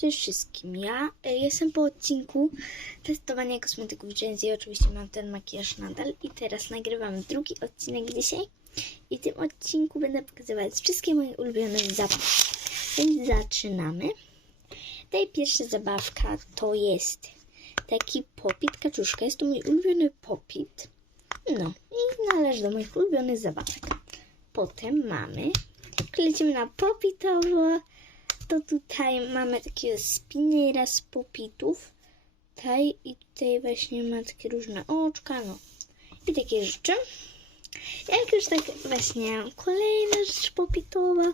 Cześć wszystkim. Ja y, jestem po odcinku testowania kosmetyków Gen. Oczywiście mam ten makijaż nadal i teraz nagrywam drugi odcinek dzisiaj. I w tym odcinku będę pokazywać wszystkie moje ulubione zabawki. Więc zaczynamy. Tutaj pierwsza zabawka to jest taki popit kaczuszka. Jest to mój ulubiony popit. No i należy do moich ulubionych zabawek. Potem mamy, jak lecimy na popitowo, to tutaj mamy takiego spinnera z popitów. Tutaj i tutaj właśnie ma takie różne oczka, no. I takie rzeczy. Jak już tak właśnie kolejna rzecz popitowa,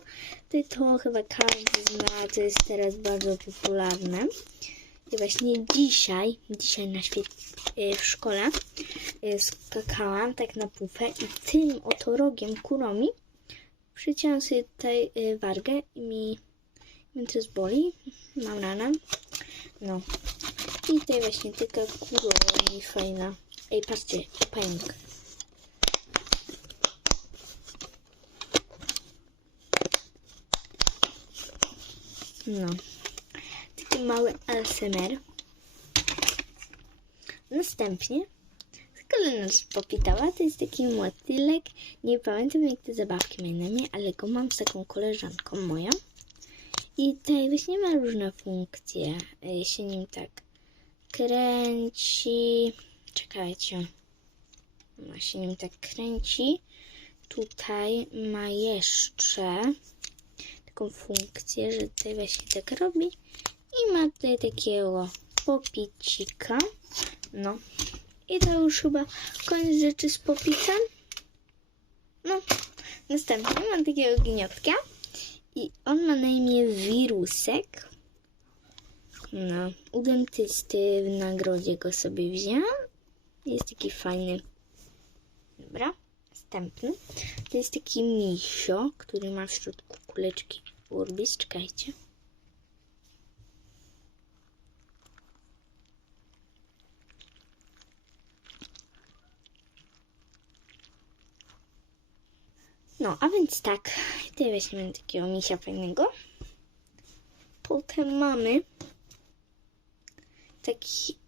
to, to chyba każdy zna, to jest teraz bardzo popularne. I właśnie dzisiaj, dzisiaj na świecie w szkole y, skakałam tak na pufę i tym oto rogiem kuromi przyciąłam sobie tutaj y, wargę i mi mnie to boli. Mam ranę. No. I tutaj właśnie taka i fajna. Ej, patrzcie, pająk. No. Taki mały ASMR. Następnie kolejna rzecz popitała, to jest taki motylek. Nie pamiętam jak te zabawki mają na imię, ale go mam z taką koleżanką moją. I tutaj właśnie ma różne funkcje. Y, Się nim tak kręci. Czekajcie. Ma się nim tak kręci. Tutaj ma jeszcze taką funkcję, że tutaj właśnie tak robi. I ma tutaj takiego popicika. No. I to już chyba koniec rzeczy z popicem. No. Następnie mam takiego gniotka. I on ma na imię Wirusek. No, u dentysty w nagrodzie go sobie wzięłam. Jest taki fajny. Dobra, następny. To jest taki misio, który ma w środku kuleczki Urbis. Czekajcie. No, a więc tak, tutaj weźmiemy takiego misia fajnego. Potem mamy taki,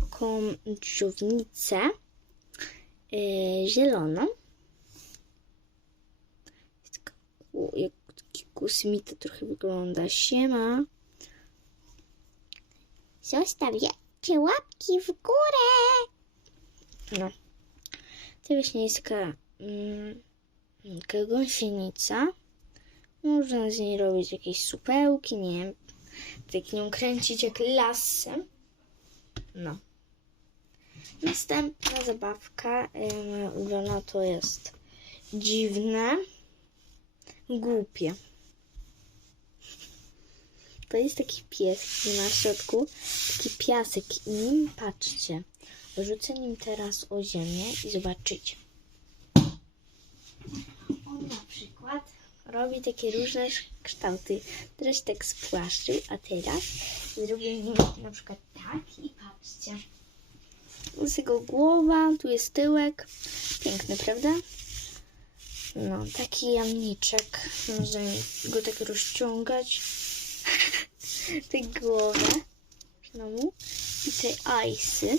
taką dżownicę yy, zieloną. Jest taka, o, jak taki kosmita trochę wygląda. Siema. Zostawiacie łapki w górę. No. To właśnie jest taka... Mm, gąsienica. Można z niej robić jakieś supełki, nie wiem. Tak nią kręcić jak lasem. No. Następna zabawka, y, moja to jest dziwne, głupie. To jest taki pies, na środku taki piasek i nim, patrzcie, rzucę nim teraz o ziemię i zobaczycie. Na przykład robi takie różne kształty. Teraz tak spłaszczył, a teraz zrobię nim na przykład tak i patrzcie. Jest jego głowa, tu jest tyłek. Piękny, prawda? No, taki jamniczek. Można go tak rozciągać. Tę głowę. Znowu. I te ajsy.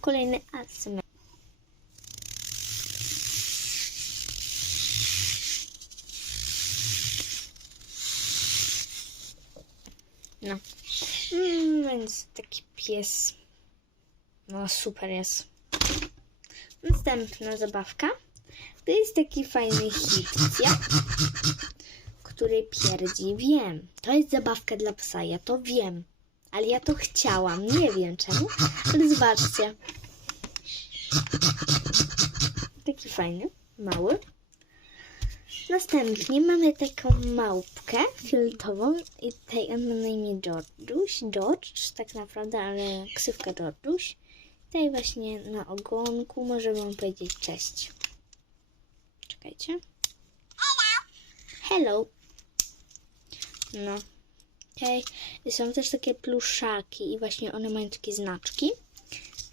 Kolejny asy. No. Mm, więc taki pies. No super jest. Następna zabawka. To jest taki fajny hitcia, który pierdzi. Wiem, to jest zabawka dla psa, ja to wiem. Ale ja to chciałam, nie wiem czemu, ale zobaczcie. Taki fajny, mały. Następnie mamy taką małpkę fioletową i tutaj on ma na imię Georgiuś. George, tak naprawdę, ale ksywka Georgiuś. Tutaj właśnie na ogonku może wam powiedzieć cześć. Czekajcie. Hello. No. Okej. Są też takie pluszaki i właśnie one mają takie znaczki.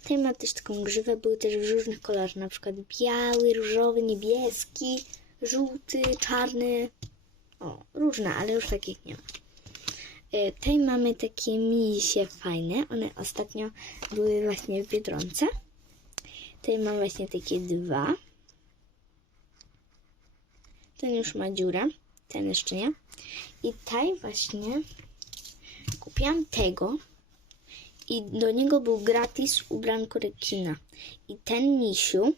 Tutaj ma też taką grzywę, były też w różnych kolorach, na przykład biały, różowy, niebieski, żółty, czarny. O, różne, ale już takich nie ma. Y, Tutaj mamy takie misie fajne. One ostatnio były właśnie w Biedronce. Tutaj mam właśnie takie dwa. Ten już ma dziurę, ten jeszcze nie. I tutaj właśnie kupiłam tego. I do niego był gratis ubranko rekina. I ten misiu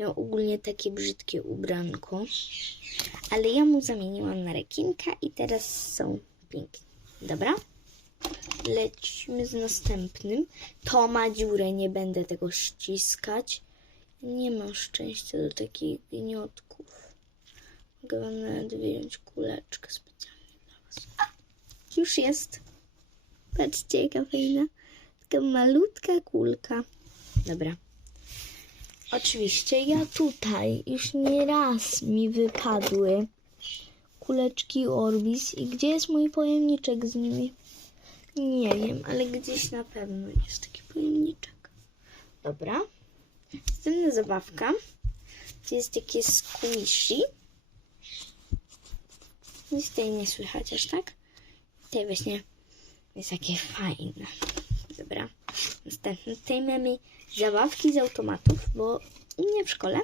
miał ogólnie takie brzydkie ubranko. Ale ja mu zamieniłam na rekinka i teraz są piękni. Dobra? Lecimy z następnym. To ma dziurę, nie będę tego ściskać. Nie mam szczęścia do takich gniotków. Mogę wam nawet wyjąć kuleczkę specjalnie dla was. A, już jest. Patrzcie, jaka fajna. Taka malutka kulka. Dobra. Oczywiście ja tutaj już nie raz mi wypadły kuleczki Orbis. I gdzie jest mój pojemniczek z nimi? Nie wiem, ale gdzieś na pewno jest taki pojemniczek. Dobra. Następna zabawka. To jest takie squishy. Nic tutaj nie słychać aż tak. Tutaj właśnie jest takie fajne. Dobra. Następne. Tutaj mamy zabawki z automatów, bo u mnie w szkole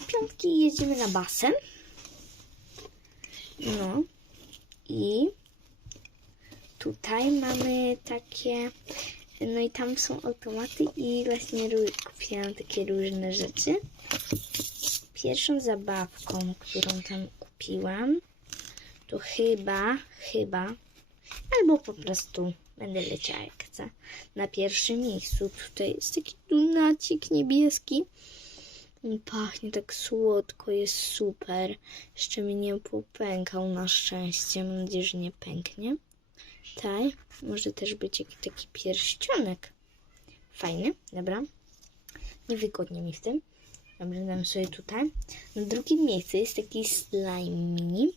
w piątki jedziemy na basen. No. I tutaj mamy takie. No i tam są automaty i właśnie kupiłam takie różne rzeczy. Pierwszą zabawką, którą tam kupiłam, to chyba, chyba, albo po prostu będę leciała jak chcę. Na pierwszym miejscu tutaj jest taki donacik niebieski. Pachnie tak słodko, jest super. Jeszcze mi nie popękał na szczęście. Mam nadzieję, że nie pęknie. Tutaj może też być jakiś taki pierścionek. Fajny, dobra. Niewygodnie mi w tym. Dobrze, dam sobie tutaj. Na drugim miejscu jest taki slime mini.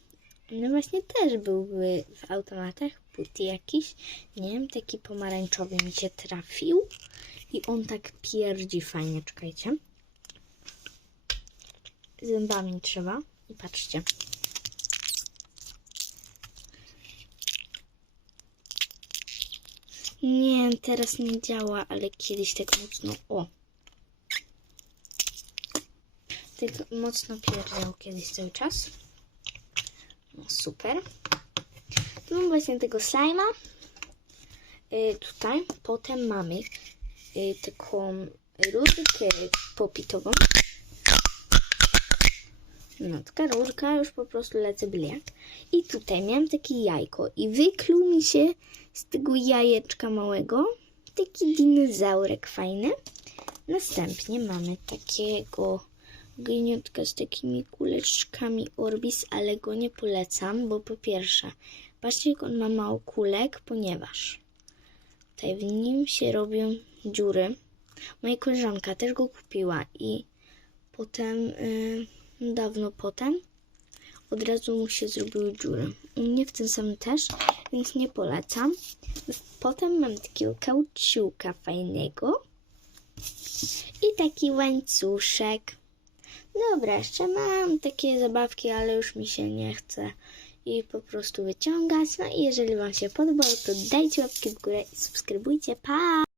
No właśnie też byłby w automatach. Puty jakiś. Nie wiem, taki pomarańczowy mi się trafił. I on tak pierdzi fajnie, czekajcie. Zębami trzeba. I patrzcie. Nie, teraz nie działa, ale kiedyś tak mocno. O! Tak mocno pierdział kiedyś cały czas. No super. Tu mam właśnie tego slajma. Y, tutaj. Potem mamy y, taką rurkę popitową. No, taka rurka, już po prostu lecę byle. I tutaj miałam takie jajko i wykluł mi się z tego jajeczka małego taki dinozaurek fajny. Następnie mamy takiego gniutka z takimi kuleczkami Orbis, ale go nie polecam, bo po pierwsze, patrzcie jak on ma mało kulek, ponieważ tutaj w nim się robią dziury. Moja koleżanka też go kupiła i potem, yy, dawno potem, od razu mu się zrobiły dziury. U mnie w tym samym też, więc nie polecam. Potem mam takiego kauczuka fajnego i taki łańcuszek. Dobra, jeszcze mam takie zabawki, ale już mi się nie chce i po prostu wyciągać. No i jeżeli Wam się podobało, to dajcie łapkę w górę i subskrybujcie. Pa!